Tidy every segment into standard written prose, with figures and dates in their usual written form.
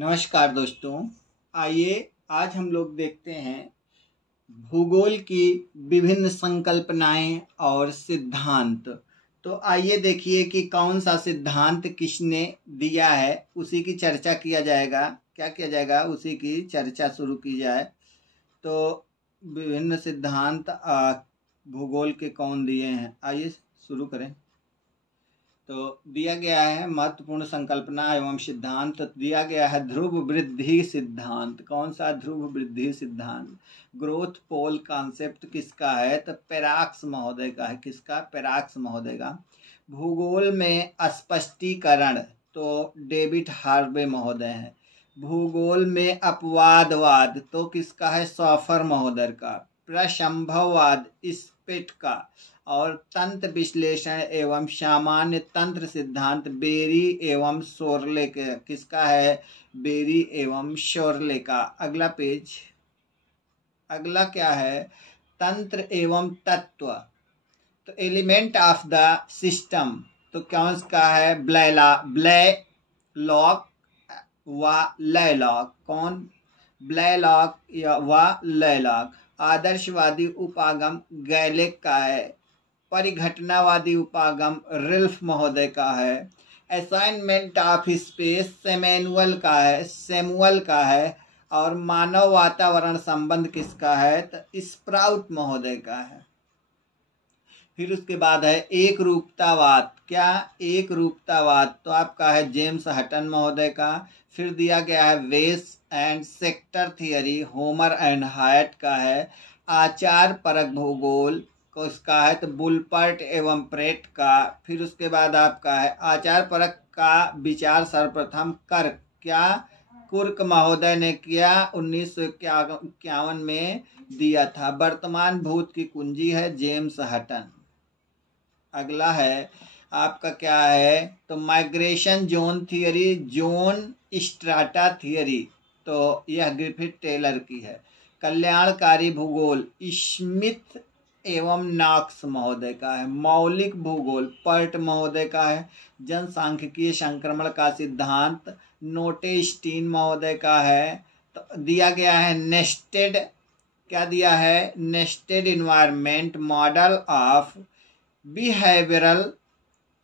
नमस्कार दोस्तों, आइए आज हम लोग देखते हैं भूगोल की विभिन्न संकल्पनाएं और सिद्धांत। तो आइए देखिए कि कौन सा सिद्धांत किसने दिया है, उसी की चर्चा किया जाएगा। क्या किया जाएगा? उसी की चर्चा शुरू की जाए। तो विभिन्न सिद्धांत भूगोल के कौन दिए हैं, आइए शुरू करें। तो दिया गया है महत्वपूर्ण संकल्पना एवं सिद्धांत। दिया गया है ध्रुव वृद्धि सिद्धांत। कौन सा ध्रुव वृद्धि सिद्धांत? ग्रोथ पोल कॉन्सेप्ट किसका है? तो पेराक्स महोदय का है। किसका? पेराक्स महोदय का। भूगोल में स्पष्टीकरण तो डेविड हार्वे महोदय है। भूगोल में अपवादवाद तो किसका है? सॉफर महोदय का। प्रसंभववाद स्पिट का। और तंत्र विश्लेषण एवं सामान्य तंत्र सिद्धांत बेरी एवं शोरले के। किसका है? बेरी एवं शोरले का। अगला पेज, अगला क्या है? तंत्र एवं तत्व। तो एलिमेंट ऑफ द सिस्टम तो कौन सा है? ब्लैलॉक व लैलॉक। कौन? ब्लैलॉक या व लैलॉक। आदर्शवादी उपागम गैलेक का है। परिघटनावादी उपागम रिल्फ महोदय का है। असाइनमेंट ऑफ स्पेस सैमुअल का है। और मानव वातावरण संबंध किसका है? तो स्प्राउट महोदय का है। फिर उसके बाद है एक रूपतावाद। क्या? एक रूपतावाद तो आपका है जेम्स हटन महोदय का। फिर दिया गया है वेस and sector theory Homer and height का है। आचार परक भूगोल को इसका है तो बुलपर्ट एवं प्रेट का। फिर उसके बाद आपका है आचार परक का विचार सर्वप्रथम कुर्क महोदय ने किया 1951 में दिया था। वर्तमान भूत की कुंजी है जेम्स हटन। अगला है आपका क्या है? तो migration zone theory zone strata theory तो यह ग्रिफिथ टेलर की है। कल्याणकारी भूगोल स्मिथ एवं नॉक्स महोदय का है। मौलिक भूगोल पर्ट महोदय का है। जनसांख्यिकीय संक्रमण का सिद्धांत नोटेस्टीन महोदय का है। तो दिया गया है नेस्टेड। क्या दिया है? Nested environment model of behavioural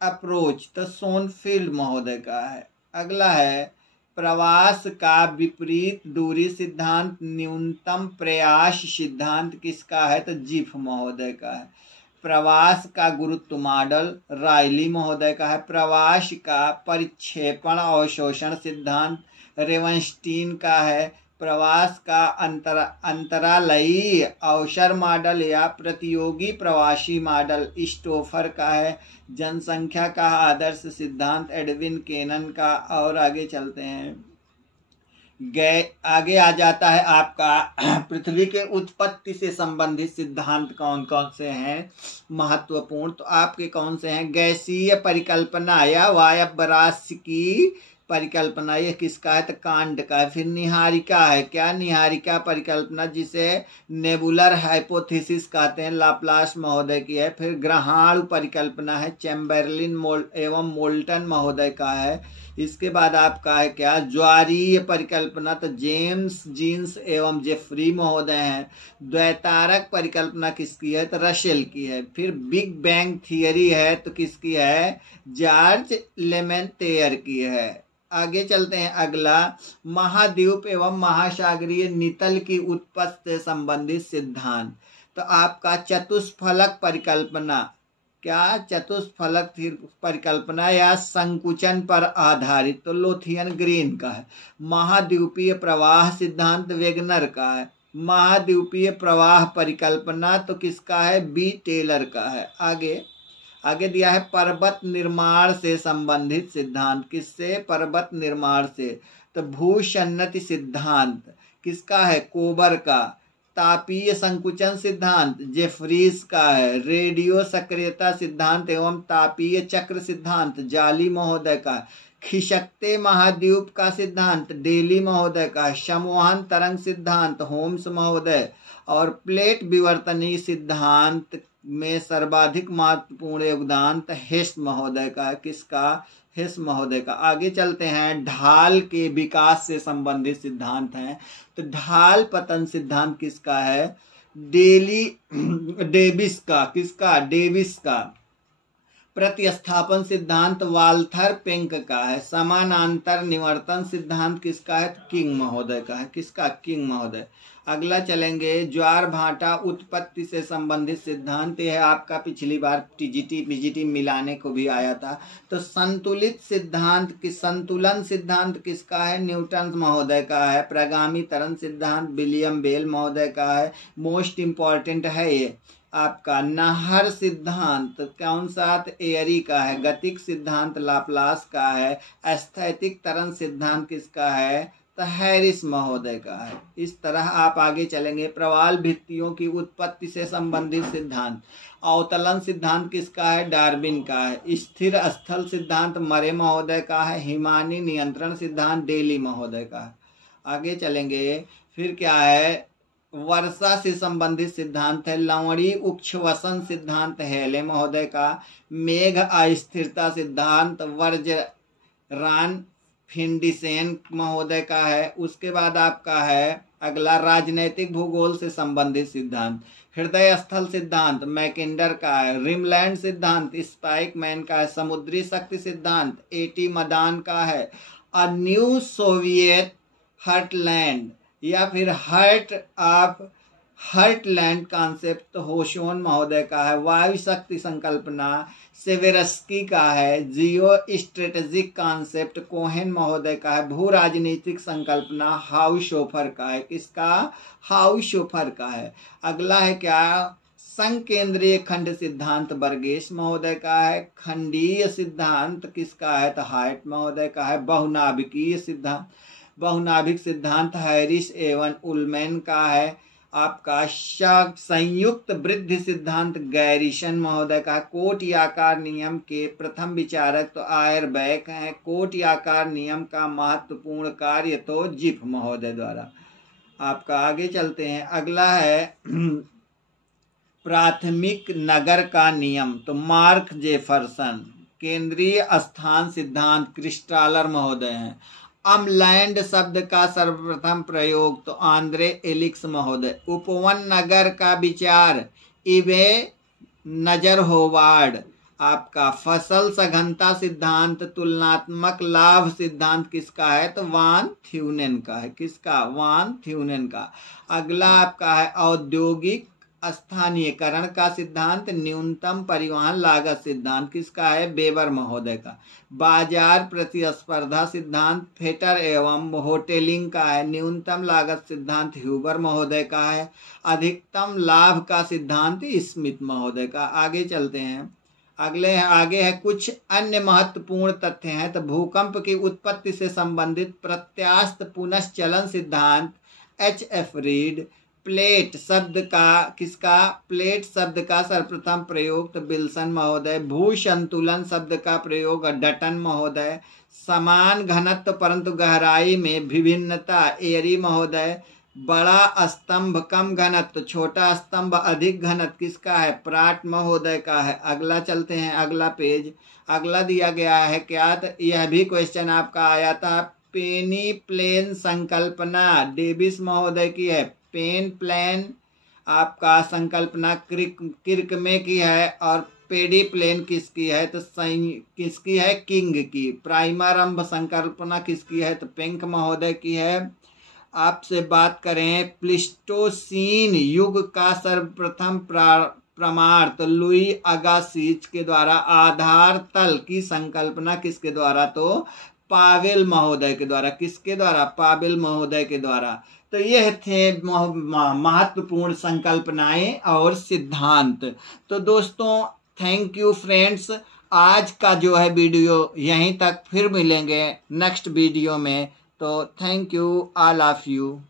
approach तो सोनफील्ड महोदय का है। अगला है प्रवास का विपरीत दूरी सिद्धांत न्यूनतम प्रयास सिद्धांत किसका है? तो जिफ महोदय का है। प्रवास का गुरुत्व मॉडल रायली महोदय का है। प्रवास का परिक्षेपण अवशोषण सिद्धांत रेवनस्टीन का है। प्रवास का अंतरालयी अवसर मॉडल या प्रतियोगी प्रवासी मॉडल स्टोफर का है। जनसंख्या का आदर्श सिद्धांत एडविन केनन का। और आगे चलते हैं, आगे आ जाता है आपका पृथ्वी के उत्पत्ति से संबंधित सिद्धांत कौन कौन से हैं महत्वपूर्ण? तो आपके कौन से हैं? गैसीय परिकल्पना या वायव्य की परिकल्पना, यह किसका है? तो कांड का है। फिर निहारिका है। क्या? निहारिका परिकल्पना जिसे नेबुलर हाइपोथेसिस कहते हैं, लाप्लास महोदय की है। फिर ग्रहाणु परिकल्पना है चैम्बरलिन एवं मोल्टन महोदय का है। इसके बाद आपका है क्या? ज्वारीय परिकल्पना तो जेम्स जीन्स एवं जेफरी महोदय हैं। द्वैतारक परिकल्पना किसकी है? तो रसेल की है। फिर बिग बैंग थियरी है तो किसकी है? जॉर्ज लेमेंतेयर की है। आगे चलते हैं, अगला महाद्वीप एवं महासागरीय नितल की उत्पत्ति से संबंधित सिद्धांत। तो आपका चतुष्फलक परिकल्पना। क्या? चतुष्फलक परिकल्पना या संकुचन पर आधारित तो लोथियन ग्रीन का है। महाद्वीपीय प्रवाह सिद्धांत वेगनर का है। महाद्वीपीय प्रवाह परिकल्पना तो किसका है? बी टेलर का है। आगे दिया है पर्वत निर्माण से संबंधित सिद्धांत। किससे? पर्वत निर्माण से। तो भूसन्नति सिद्धांत किसका है? कोबर का। तापीय संकुचन सिद्धांत जेफरीज का है। रेडियो सक्रियता सिद्धांत एवं तापीय चक्र सिद्धांत जाली महोदय का। खिसकते महाद्वीप का सिद्धांत डेली महोदय का। संवहन तरंग सिद्धांत होम्स महोदय। और प्लेट विवर्तनीय सिद्धांत में सर्वाधिक महत्वपूर्ण योगदान हेस्ट महोदय का है। किसका? हेस महोदय का। आगे चलते हैं, ढाल के विकास से संबंधित सिद्धांत हैं। तो ढाल पतन सिद्धांत किसका है? डेविस का। किसका? डेविस का। प्रतिस्थापन सिद्धांत वाल्थर पेंक का है। समानांतर निवर्तन सिद्धांत किसका है? किंग महोदय का है। किसका? किंग महोदय। अगला चलेंगे, ज्वार भाटा उत्पत्ति से संबंधित सिद्धांत। यह आपका पिछली बार टीजीटी पीजीटी मिलाने को भी आया था। तो संतुलित सिद्धांत की संतुलन सिद्धांत किसका है? न्यूटन महोदय का है। प्रगामी त्वरण सिद्धांत विलियम बेल महोदय का है। मोस्ट इम्पॉर्टेंट है ये आपका नहर सिद्धांत कौन सा? एयरी का है। गतिक सिद्धांत लाप्लास का है। एस्थेटिक त्वरण सिद्धांत किसका है? तो हैरिस महोदय का है। इस तरह आप आगे चलेंगे। प्रवाल भित्तियों की उत्पत्ति से संबंधित सिद्धांत, अवतलन सिद्धांत किसका है? डार्विन का है। स्थिर स्थल सिद्धांत मरे महोदय का है। हिमानी नियंत्रण सिद्धांत डेली महोदय का है। आगे चलेंगे, फिर क्या है? वर्षा से संबंधित सिद्धांत है लवणी उच्छ्वसन सिद्धांत हेले महोदय का। मेघ अस्थिरता सिद्धांत वर्जरान फिंडिसेन महोदय का है। उसके बाद आपका है अगला राजनैतिक भूगोल से संबंधित सिद्धांत, हृदय स्थल सिद्धांत मैकेंडर का है। रिमलैंड सिद्धांत स्पाइकमैन का है। समुद्री शक्ति सिद्धांत एटी मदान का है। अ न्यू सोवियत हर्टलैंड या फिर हर्टलैंड कॉन्सेप्ट होशोन महोदय का है। वायु शक्ति संकल्पना सेवेरस्की का है। जियो स्ट्रेटेजिक कॉन्सेप्ट कोहेन महोदय का है। भू राजनीतिक संकल्पना हाउशोफर का है। किसका? हाउशोफर का है। अगला है क्या? संकेंद्रीय खंड सिद्धांत बर्गेस महोदय का है। खंडीय सिद्धांत किसका है? तो हाइट महोदय का है। बहुनाभिकीय सिद्धांत बहुनाभिक सिद्धांत हैरिस एवन उलमैन का है। आपका संयुक्त वृद्धि सिद्धांत गैरिसन महोदय का। कोटि आकार नियम के प्रथम विचारक तो आयरबैक हैं। कोटि आकार नियम का महत्वपूर्ण कार्य तो जिफ महोदय द्वारा। आपका आगे चलते हैं, अगला है प्राथमिक नगर का नियम तो मार्क जेफरसन। केंद्रीय स्थान सिद्धांत क्रिस्टालर महोदय हैं। अमलैंड शब्द का सर्वप्रथम प्रयोग तो आंद्रे एलिक्स महोदय। उपवन नगर का विचार इवे नजर होवार्ड। आपका फसल सघनता सिद्धांत तुलनात्मक लाभ सिद्धांत किसका है? तो वान थ्यूनेन का है। किसका? वान थ्यूनेन का। अगला आपका है औद्योगिक स्थानीयकरण का सिद्धांत न्यूनतम परिवहन लागत सिद्धांत किसका है? बेबर महोदय का। बाजार प्रतिस्पर्धा सिद्धांत फेटर एवं होटेलिंग का है। न्यूनतम लागत सिद्धांत ह्यूबर महोदय का है। अधिकतम लाभ का सिद्धांत स्मिथ महोदय का। आगे चलते हैं, आगे है कुछ अन्य महत्वपूर्ण तथ्य हैं। तो भूकंप की उत्पत्ति से संबंधित प्रत्यास्थ पुनश्चलन सिद्धांत HF रीड। प्लेट शब्द का किसका? प्लेट शब्द का सर्वप्रथम प्रयोग तो विल्सन महोदय। भू संतुलन शब्द का प्रयोग डटन महोदय। समान घनत्व परंतु गहराई में विभिन्नता एरी महोदय। बड़ा स्तंभ कम घनत्व, छोटा स्तंभ अधिक घनत्व किसका है? प्राट महोदय का है। अगला चलते हैं, अगला पेज। अगला दिया गया है क्या? तो यह भी क्वेश्चन आपका आया था। पेनी प्लेन संकल्पना डेविस महोदय की है। पेन प्लेन आपका संकल्पना किर्क में की है। और पेडी प्लेन किसकी है? तो किसकी है? किंग की। प्राइमरम्भ संकल्पना किसकी है? तो पेंक महोदय की है। आपसे बात करें प्लिस्टोसीन युग का सर्वप्रथम प्रमाण तो लुई अगासिज के द्वारा। आधार तल की संकल्पना किसके द्वारा? तो पावेल महोदय के द्वारा। किसके द्वारा? पावेल महोदय के द्वारा। तो यह थे महत्वपूर्ण संकल्पनाएं और सिद्धांत। तो दोस्तों थैंक यू फ्रेंड्स। आज का जो है वीडियो यहीं तक, फिर मिलेंगे नेक्स्ट वीडियो में। तो thank you all of you.